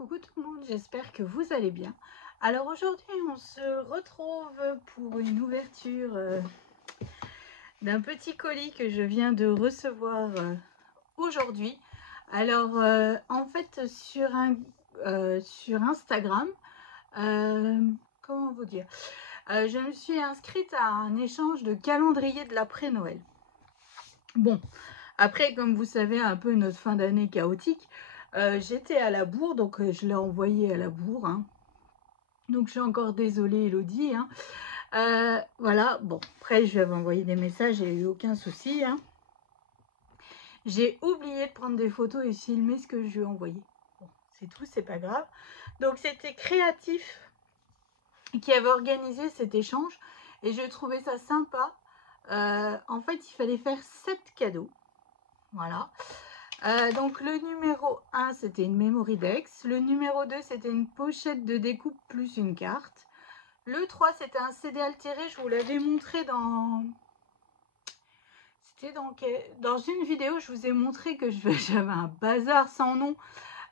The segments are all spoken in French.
Coucou tout le monde, j'espère que vous allez bien. Alors aujourd'hui on se retrouve pour une ouverture d'un petit colis que je viens de recevoir aujourd'hui. Alors en fait sur Instagram, comment vous dire, je me suis inscrite à un échange de calendrier de l'après-Noël. Bon, après comme vous savez un peu notre fin d'année chaotique, j'étais à la bourre, donc je l'ai envoyé à la bourre, hein. Donc je suis encore désolée Elodie, hein. Voilà, bon, après je lui avais envoyé des messages, il n'y a eu aucun souci, hein. J'ai oublié de prendre des photos et filmer ce que je lui ai envoyé. Bon, c'est tout, c'est pas grave. Donc c'était Créatif qui avait organisé cet échange et je trouvais ça sympa. En fait, il fallait faire 7 cadeaux. Voilà. Donc le numéro 1, c'était une Memory Dex. Le numéro 2, c'était une pochette de découpe plus une carte. Le 3, c'était un CD altéré. Je vous l'avais montré dans... C'était dans une vidéo, je vous ai montré que j'avais un bazar sans nom.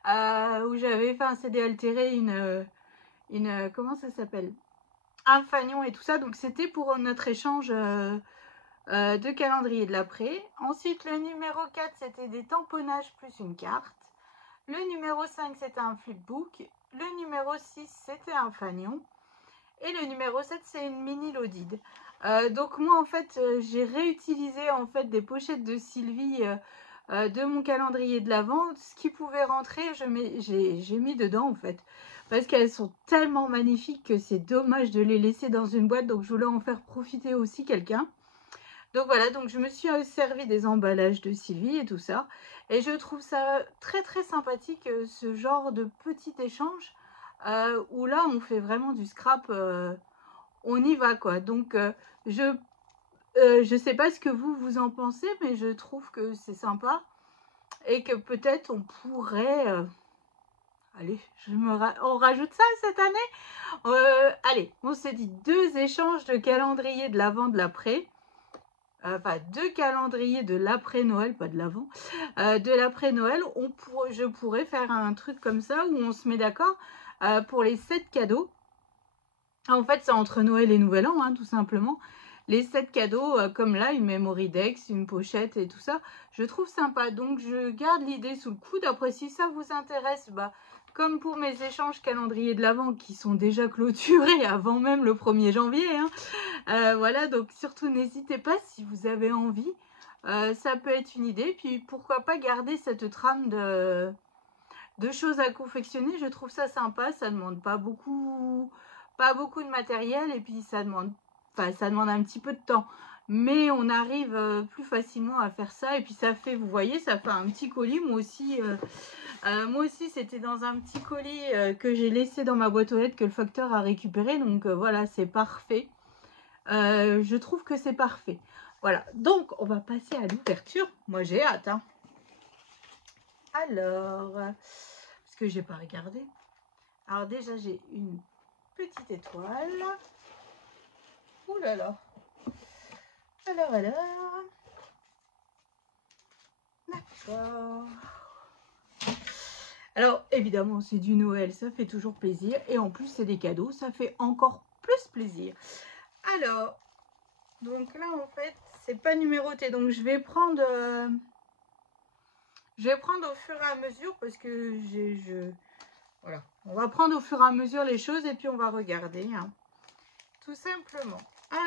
Où j'avais fait un CD altéré, comment ça s'appelle, un fanion et tout ça. Donc c'était pour notre échange de calendrier de l'après. Ensuite, le numéro 4, c'était des tamponnages plus une carte. Le numéro 5, c'était un flipbook. Le numéro 6, c'était un fanion. Et le numéro 7, c'est une mini Lodide. Donc moi, en fait, j'ai réutilisé en fait des pochettes de Sylvie de mon calendrier de l'Avent. Ce qui pouvait rentrer, j'ai mis dedans, en fait. Parce qu'elles sont tellement magnifiques que c'est dommage de les laisser dans une boîte. Donc je voulais en faire profiter aussi quelqu'un. Donc voilà, donc je me suis servi des emballages de Sylvie et tout ça. Et je trouve ça très très sympathique, ce genre de petit échange. Où là, on fait vraiment du scrap, on y va quoi. Donc, je sais pas ce que vous en pensez, mais je trouve que c'est sympa. Et que peut-être on pourrait... allez, on rajoute ça cette année. Allez, on s'est dit 2 échanges de calendrier de l'avant, de l'après. Enfin, 2 calendriers de l'après-Noël, pas de l'avant, de l'après-Noël. Je pourrais faire un truc comme ça où on se met d'accord pour les 7 cadeaux. En fait, c'est entre Noël et Nouvel An, hein, tout simplement. Les 7 cadeaux, comme là, une Memory Dex, une pochette et tout ça, je trouve sympa. Donc, je garde l'idée sous le coude. Après, si ça vous intéresse, bah, comme pour mes échanges calendrier de l'Avent qui sont déjà clôturés avant même le 1er janvier, hein, voilà, donc surtout n'hésitez pas si vous avez envie. Ça peut être une idée. Puis, pourquoi pas garder cette trame de choses à confectionner. Je trouve ça sympa. Ça ne demande pas beaucoup de matériel. Et puis, ça demande un petit peu de temps. Mais on arrive plus facilement à faire ça. Et puis, ça fait, vous voyez, ça fait un petit colis. Moi aussi, c'était dans un petit colis que j'ai laissé dans ma boîte aux lettres que le facteur a récupéré. Donc, voilà, c'est parfait. Je trouve que c'est parfait. Voilà, donc on va passer à l'ouverture. Moi j'ai hâte, hein. Alors, parce que j'ai pas regardé. Alors déjà j'ai une petite étoile. Ouh là là. Alors. D'accord. Alors évidemment c'est du Noël, ça fait toujours plaisir. Et en plus c'est des cadeaux, ça fait encore plus plaisir. Alors, donc là en fait c'est pas numéroté. Donc je vais prendre au fur et à mesure parce que voilà. On va prendre au fur et à mesure les choses et puis on va regarder, hein, tout simplement.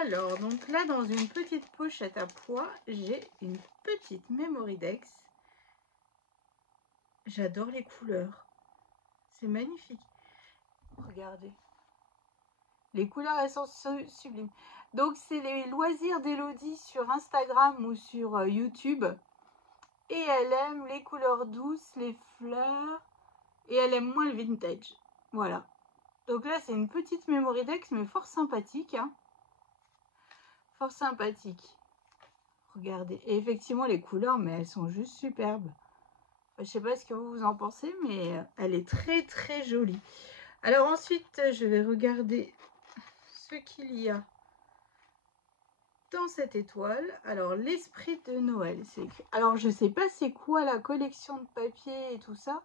Alors, donc là, dans une petite pochette à pois, j'ai une petite Memory Dex. J'adore les couleurs. C'est magnifique. Regardez. Les couleurs, elles sont sublimes. Donc, c'est les loisirs d'Elodie sur Instagram ou sur YouTube. Et elle aime les couleurs douces, les fleurs. Et elle aime moins le vintage. Voilà. Donc là, c'est une petite Memory Dex, mais fort sympathique, hein. Fort sympathique. Regardez. Et effectivement, les couleurs, mais elles sont juste superbes. Je sais pas ce que vous en pensez, mais elle est très très jolie. Alors ensuite, je vais regarder ce qu'il y a dans cette étoile. Alors, l'esprit de Noël. Alors, je sais pas c'est quoi la collection de papier et tout ça.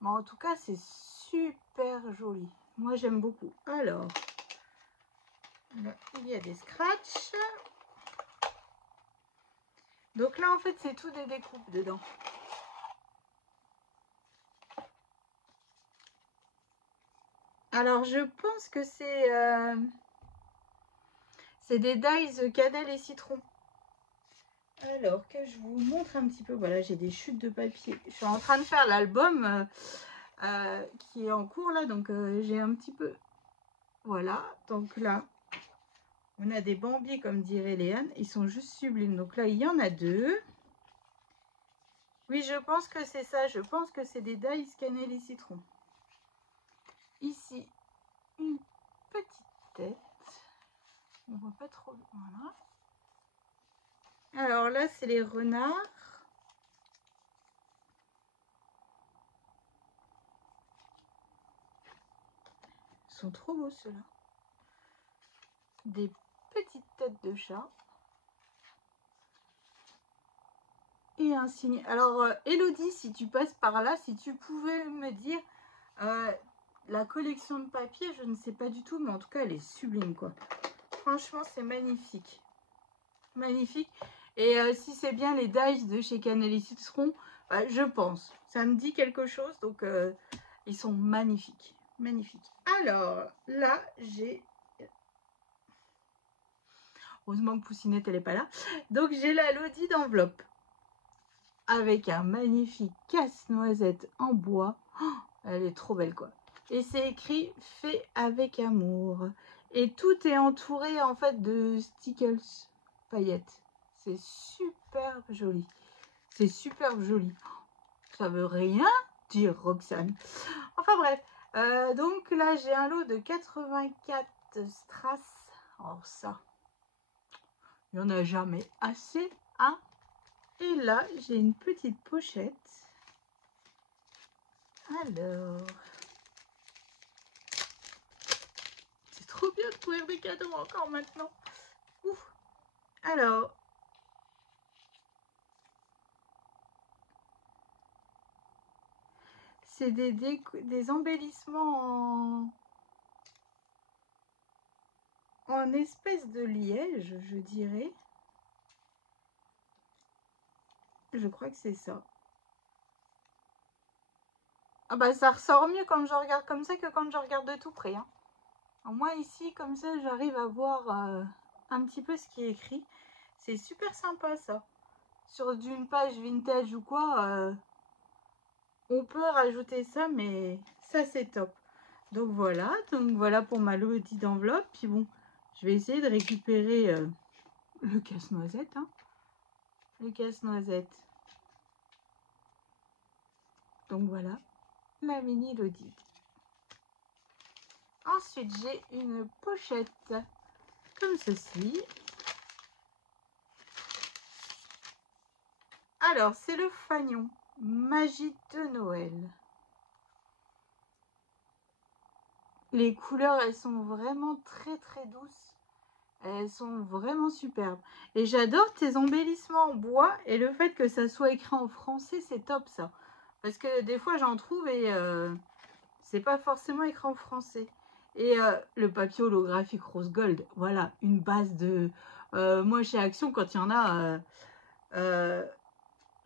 Mais en tout cas, c'est super joli. Moi, j'aime beaucoup. Alors, là, il y a des scratchs. Donc là, en fait, c'est tout des découpes dedans. Alors, je pense que c'est des dies cannelle et citron. Alors, que je vous montre un petit peu. Voilà, j'ai des chutes de papier. Je suis en train de faire l'album qui est en cours là. Donc, j'ai un petit peu... Voilà. Donc là, on a des bambiers, comme dirait Léane. Ils sont juste sublimes. Donc là, il y en a 2. Oui, je pense que c'est ça. Je pense que c'est des dies cannelle et citron. Ici, une petite tête. On voit pas trop. Voilà. Alors là, c'est les renards. Ils sont trop beaux ceux-là. Des petites têtes de chat. Et un signe. Alors, Elodie, si tu passes par là, si tu pouvais me dire la collection de papier, je ne sais pas du tout, mais en tout cas, elle est sublime, quoi. Franchement, c'est magnifique. Magnifique. Et si c'est bien les dies de chez Cannelle Citron, je pense. Ça me dit quelque chose, donc ils sont magnifiques. Magnifiques. Alors, là, j'ai... Heureusement que Poussinette, elle n'est pas là. Donc, j'ai la Lodi d'enveloppe. Avec un magnifique casse-noisette en bois. Oh, elle est trop belle, quoi. Et c'est écrit « Fait avec amour ». Et tout est entouré, en fait, de stickles paillettes. C'est superbe joli. C'est superbe joli. Ça veut rien dire, Roxane. Enfin, bref. Donc, là, j'ai un lot de 84 strass. Alors, ça, il n'y en a jamais assez, hein. Et là, j'ai une petite pochette. Alors, c'est trop bien d'ouvrir des cadeaux encore maintenant. Ouf. Alors, c'est des embellissements en espèce de liège, je dirais. Je crois que c'est ça. Ah bah ça ressort mieux quand je regarde comme ça que quand je regarde de tout près, hein. Alors moi ici, comme ça, j'arrive à voir un petit peu ce qui est écrit. C'est super sympa ça. Sur d'une page vintage ou quoi, on peut rajouter ça, mais ça c'est top. Donc voilà pour ma lodi d'enveloppe. Puis bon, je vais essayer de récupérer le casse-noisette, hein. Le casse-noisette. Donc voilà, ma mini lodi. Ensuite, j'ai une pochette comme ceci. Alors, c'est le fanion Magie de Noël. Les couleurs, elles sont vraiment très très douces. Elles sont vraiment superbes. Et j'adore tes embellissements en bois. Et le fait que ça soit écrit en français, c'est top ça. Parce que des fois, j'en trouve et c'est pas forcément écrit en français. Et le papier holographique rose gold, voilà, une base de... moi, chez Action, quand il y en a,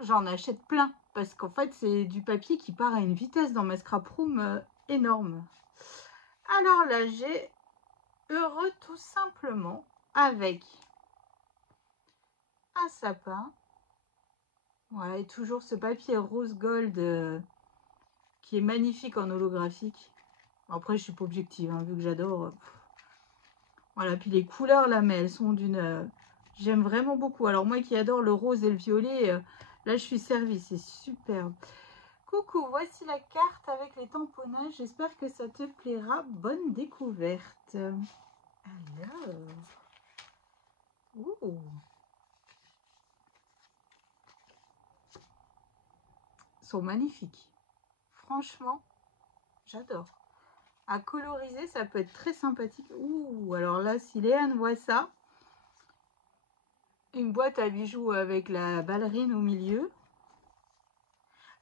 j'en achète plein. Parce qu'en fait, c'est du papier qui part à une vitesse dans ma scrap room énorme. Alors là, j'ai Heureux tout simplement avec un sapin. Voilà, et toujours ce papier rose gold qui est magnifique en holographique. Après, je suis pas objective, hein, vu que j'adore. Voilà, puis les couleurs là, mais elles sont d'une... j'aime vraiment beaucoup. Alors moi qui adore le rose et le violet, là je suis servie, c'est superbe. Coucou, voici la carte avec les tamponnages. J'espère que ça te plaira. Bonne découverte. Alors... Ouh. Sont magnifiques. Franchement, j'adore. À coloriser, ça peut être très sympathique. Ouh, alors là, si Léane voit ça, une boîte à bijoux avec la ballerine au milieu.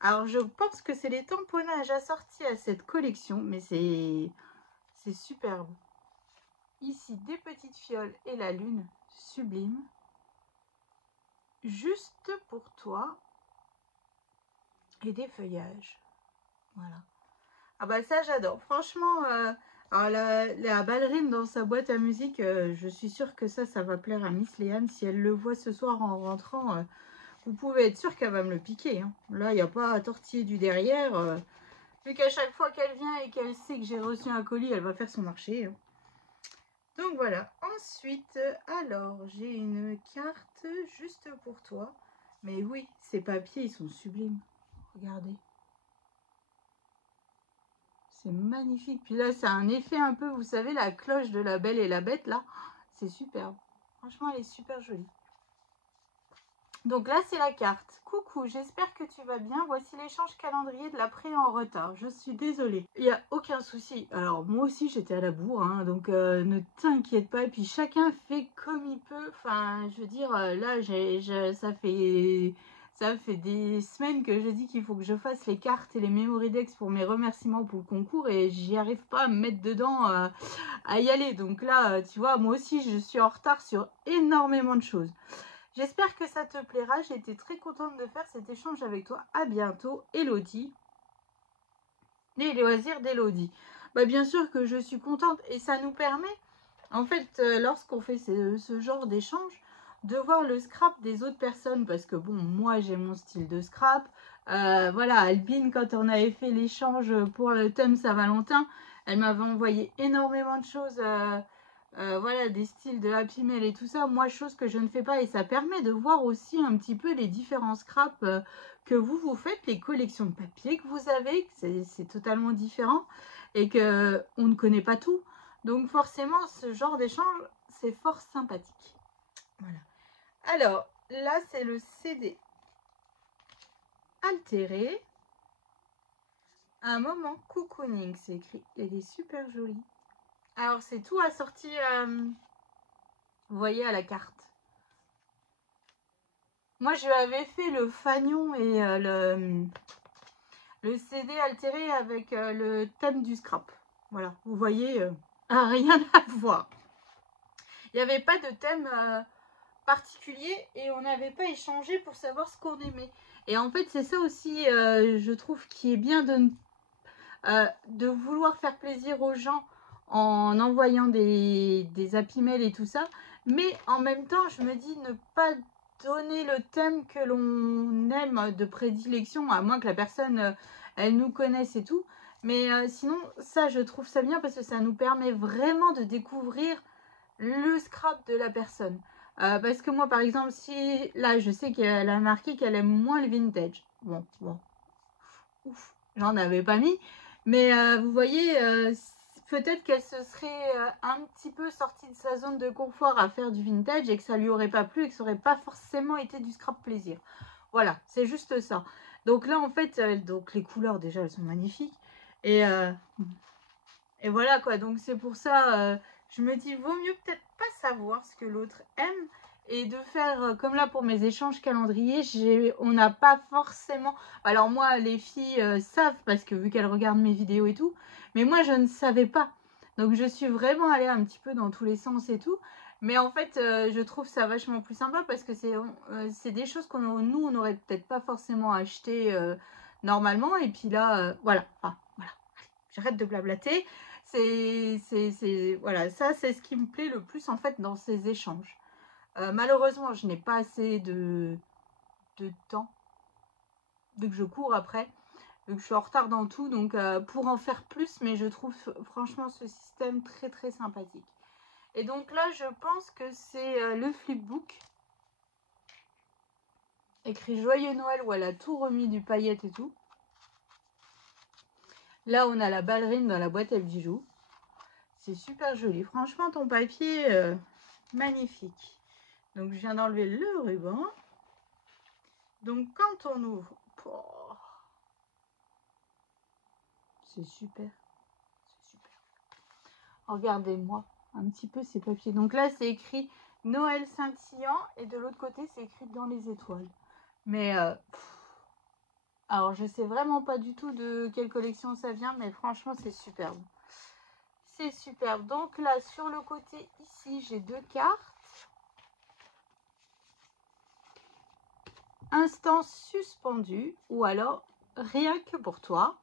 Alors, je pense que c'est les tamponnages assortis à cette collection, mais c'est superbe. Ici, des petites fioles et la lune, sublime. Juste pour toi. Et des feuillages. Voilà. Ah bah ça, j'adore. Franchement, alors la ballerine dans sa boîte à musique, je suis sûre que ça va plaire à Miss Léane. Si elle le voit ce soir en rentrant, vous pouvez être sûr qu'elle va me le piquer. Hein. Là, il n'y a pas à tortiller du derrière. Vu qu'à chaque fois qu'elle vient et qu'elle sait que j'ai reçu un colis, elle va faire son marché. Hein. Donc voilà. Ensuite, alors, j'ai une carte juste pour toi. Mais oui, ces papiers, ils sont sublimes. Regardez. C'est magnifique. Puis là, c'est un effet un peu, vous savez, la cloche de la Belle et la Bête, là. C'est superbe. Franchement, elle est super jolie. Donc là, c'est la carte. Coucou, j'espère que tu vas bien. Voici l'échange calendrier de l'après en retard. Je suis désolée. Il n'y a aucun souci. Alors, moi aussi, j'étais à la bourre, hein, donc ne t'inquiète pas. Et puis, chacun fait comme il peut. Enfin, je veux dire, là, ça fait des semaines que je dis qu'il faut que je fasse les cartes et les memory decks pour mes remerciements pour le concours et j'y arrive pas à me mettre dedans, à y aller. Donc là, tu vois, moi aussi, je suis en retard sur énormément de choses. J'espère que ça te plaira. J'ai été très contente de faire cet échange avec toi. À bientôt, Elodie. Les loisirs d'Elodie. Bah, bien sûr que je suis contente et ça nous permet, en fait, lorsqu'on fait ce genre d'échange, de voir le scrap des autres personnes. Parce que bon, moi j'ai mon style de scrap. Voilà, Albine, quand on avait fait l'échange pour le thème Saint-Valentin, elle m'avait envoyé énormément de choses. Voilà, des styles de Happy Mail et tout ça, moi, chose que je ne fais pas, et ça permet de voir aussi un petit peu les différents scraps que vous faites, les collections de papier que vous avez, c'est totalement différent, et que on ne connaît pas tout, donc forcément, ce genre d'échange, c'est fort sympathique. Voilà. Alors, là, c'est le CD altéré, un moment cocooning, c'est écrit, elle est super jolie. Alors, c'est tout assorti, vous voyez, à la carte. Moi, je lui avais fait le fanion et le CD altéré avec le thème du scrap. Voilà, vous voyez, rien à voir. Il n'y avait pas de thème particulier et on n'avait pas échangé pour savoir ce qu'on aimait. Et en fait, c'est ça aussi, je trouve, qui est bien de vouloir faire plaisir aux gens en envoyant des happy mails et tout ça. Mais en même temps, je me dis ne pas donner le thème que l'on aime de prédilection, à moins que la personne, elle nous connaisse et tout. Mais sinon, ça, je trouve ça bien parce que ça nous permet vraiment de découvrir le scrap de la personne. Parce que moi, par exemple, si là, je sais qu'elle a marqué qu'elle aime moins le vintage. Bon, ouf, j'en avais pas mis. Mais vous voyez, peut-être qu'elle se serait un petit peu sortie de sa zone de confort à faire du vintage et que ça lui aurait pas plu et que ça aurait pas forcément été du scrap plaisir. Voilà, c'est juste ça. Donc là, en fait, donc les couleurs, déjà, elles sont magnifiques. Et, voilà, quoi. Donc c'est pour ça, je me dis, vaut mieux peut-être pas savoir ce que l'autre aime et de faire, comme là pour mes échanges calendriers, on n'a pas forcément... Alors moi, les filles savent, parce que vu qu'elles regardent mes vidéos et tout, mais moi, je ne savais pas. Donc je suis vraiment allée un petit peu dans tous les sens et tout. Mais en fait, je trouve ça vachement plus sympa parce que c'est des choses nous, on n'aurait peut-être pas forcément acheté normalement. Et puis là, voilà. Enfin, voilà. J'arrête de blablater. Voilà, ça, c'est ce qui me plaît le plus en fait dans ces échanges. Malheureusement, je n'ai pas assez de temps, vu que je cours après, vu que je suis en retard dans tout, donc pour en faire plus, mais je trouve franchement ce système très très sympathique. Et donc là, je pense que c'est le flipbook, écrit Joyeux Noël, où elle a tout remis du paillette et tout. Là, on a la ballerine dans la boîte à bijoux. C'est super joli. Franchement, ton papier, magnifique. Donc, je viens d'enlever le ruban. Donc, quand on ouvre... Oh, c'est super. C'est super. Regardez-moi un petit peu ces papiers. Donc là, c'est écrit Noël scintillant. Et de l'autre côté, c'est écrit dans les étoiles. Mais Alors, je sais vraiment pas du tout de quelle collection ça vient, mais franchement, c'est superbe. C'est superbe. Donc là, sur le côté, ici, j'ai 2 cartes. Instant suspendu, ou alors rien que pour toi.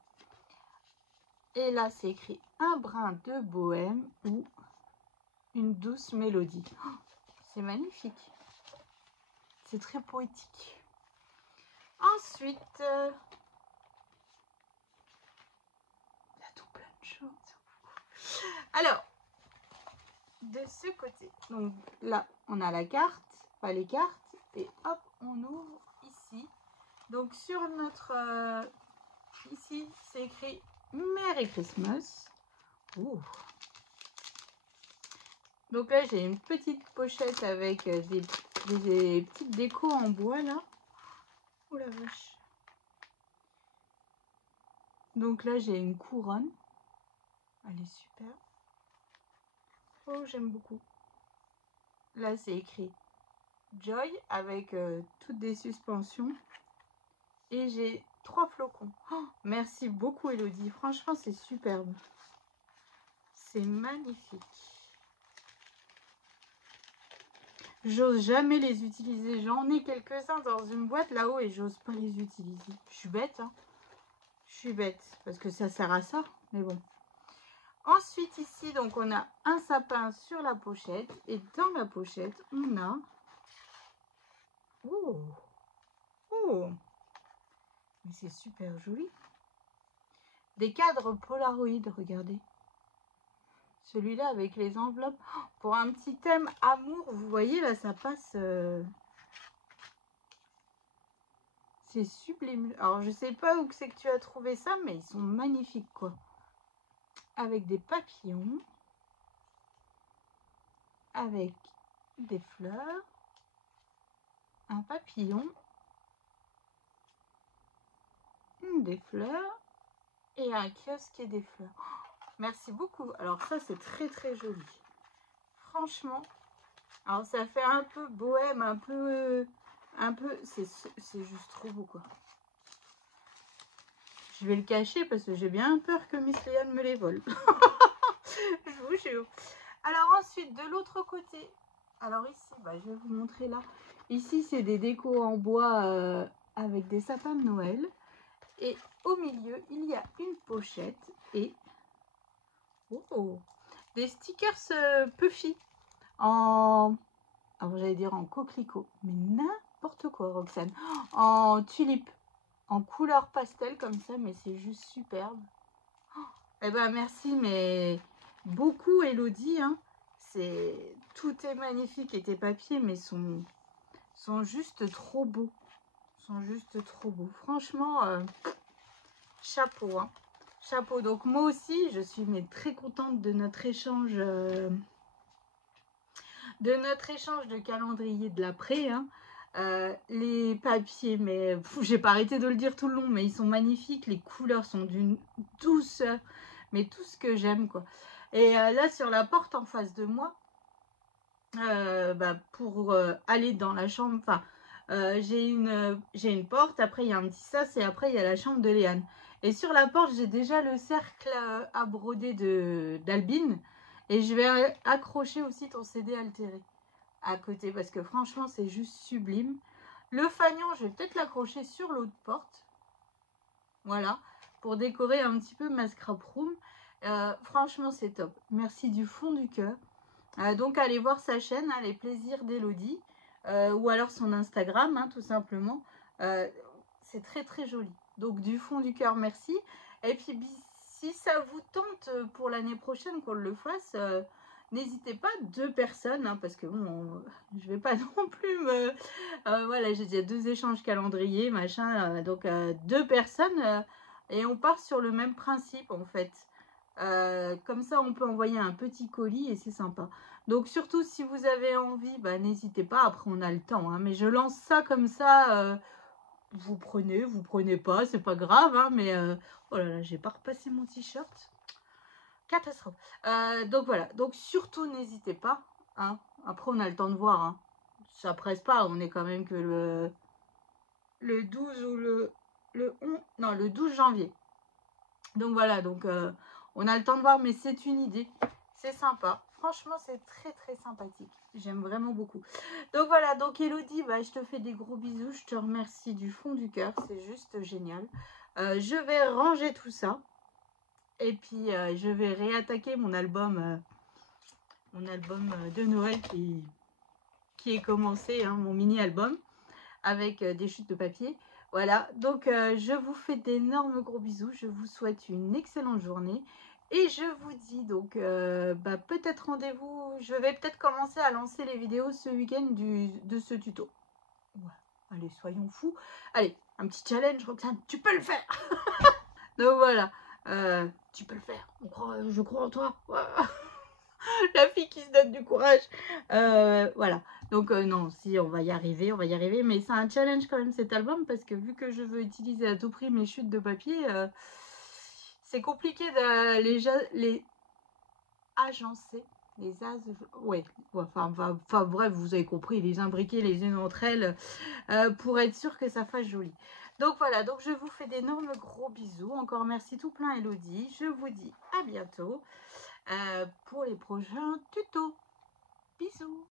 Et là, c'est écrit un brin de bohème ou une douce mélodie. Oh, c'est magnifique. C'est très poétique. Ensuite, il y a tout plein de choses. Alors, de ce côté, donc là, on a la carte, pas les cartes, et hop, on ouvre ici. Donc sur notre, ici, c'est écrit Merry Christmas. Ouh. Donc là, j'ai une petite pochette avec des petites décos en bois là. Oh la vache. Donc là, j'ai une couronne. Elle est super. Oh, j'aime beaucoup. Là, c'est écrit Joy avec toutes des suspensions. Et j'ai 3 flocons. Oh, merci beaucoup, Elodie. Franchement, c'est superbe. C'est magnifique. J'ose jamais les utiliser. J'en ai quelques-uns dans une boîte là-haut et j'ose pas les utiliser. Je suis bête, hein. Je suis bête parce que ça sert à ça. Mais bon. Ensuite, ici, donc, on a un sapin sur la pochette. Et dans la pochette, on a... Oh! Oh! Mais c'est super joli. Des cadres Polaroid, regardez. Celui-là avec les enveloppes. Pour un petit thème amour, vous voyez, là, ça passe... C'est sublime. Alors, je sais pas où c'est que tu as trouvé ça, mais ils sont magnifiques, quoi. Avec des papillons. Avec des fleurs. Un papillon. Des fleurs. Et un kiosque et des fleurs. Oh, merci beaucoup. Alors, ça, c'est très, très joli. Franchement. Alors, ça fait un peu bohème, un peu... c'est juste trop beau, quoi. Je vais le cacher parce que j'ai bien peur que Miss Léane me les vole. Je vous jure. Alors ensuite, de l'autre côté, alors ici, bah, je vais vous montrer là. Ici, c'est des décos en bois avec des sapins de Noël. Et au milieu, il y a une pochette et des stickers Puffy en... Alors j'allais dire en coquelicot, mais n'importe quoi, Roxane. En tulipe, en couleur pastel comme ça, mais c'est juste superbe. Eh ben merci, mais beaucoup Elodie, hein. Tout est magnifique et tes papiers, mais sont juste trop beaux. Sont juste trop beaux. Franchement, chapeau, hein. Chapeau. Donc moi aussi, je suis très contente de notre échange, de calendrier de l'après, hein. Les papiers, mais j'ai pas arrêté de le dire tout le long, mais ils sont magnifiques. Les couleurs sont d'une douceur, mais tout ce que j'aime, quoi. Et là, sur la porte en face de moi, pour aller dans la chambre, enfin, j'ai une porte, après il y a un petit sas et après il y a la chambre de Léane. Et sur la porte, j'ai déjà le cercle à broder d'Albine et je vais accrocher aussi ton CD altéré à côté parce que franchement, c'est juste sublime. Le fanion, je vais peut-être l'accrocher sur l'autre porte. Voilà, pour décorer un petit peu ma scrap room. Franchement, c'est top. Merci du fond du cœur. Donc, allez voir sa chaîne, hein, Les Plaisirs d'Elodie, ou alors son Instagram, hein, tout simplement. C'est très, très joli. Donc, du fond du cœur, merci. Et puis, si ça vous tente pour l'année prochaine qu'on le fasse, n'hésitez pas, 2 personnes, hein, parce que bon, je vais pas non plus me... voilà, j'ai déjà 2 échanges calendrier, machin, donc 2 personnes, et on part sur le même principe, en fait. Comme ça, on peut envoyer un petit colis et c'est sympa. Donc, surtout, si vous avez envie, bah, n'hésitez pas. Après, on a le temps, hein, mais je lance ça comme ça. Vous prenez pas, c'est pas grave, hein, mais oh là là, j'ai pas repassé mon t-shirt. Catastrophe. Donc voilà, donc surtout n'hésitez pas, hein. Après on a le temps de voir, hein. Ça presse pas, on est quand même que le 12 ou le Non, le 12 janvier. Donc voilà, donc on a le temps de voir, mais c'est une idée. C'est sympa. Franchement, c'est très très sympathique. J'aime vraiment beaucoup. Donc voilà, donc Elodie, bah, je te fais des gros bisous. Je te remercie du fond du cœur. C'est juste génial. Je vais ranger tout ça. Et puis, je vais réattaquer mon album de Noël qui est commencé, hein, mon mini-album, avec des chutes de papier. Voilà, donc je vous fais d'énormes gros bisous. Je vous souhaite une excellente journée. Et je vous dis donc, bah, peut-être rendez-vous. Je vais peut-être commencer à lancer les vidéos ce week-end de ce tuto. Ouais. Allez, soyons fous. Allez, un petit challenge, Roxane, tu peux le faire. Donc voilà, tu peux le faire. Je crois en toi. La fille qui se donne du courage. Voilà. Donc non, si on va y arriver, on va y arriver. Mais c'est un challenge quand même cet album parce que vu que je veux utiliser à tout prix mes chutes de papier, c'est compliqué de les agencer. Ouais, enfin bref, vous avez compris, les imbriquer les unes entre elles pour être sûr que ça fasse joli. Donc voilà, donc je vous fais d'énormes gros bisous. Encore merci tout plein Elodie. Je vous dis à bientôt pour les prochains tutos. Bisous.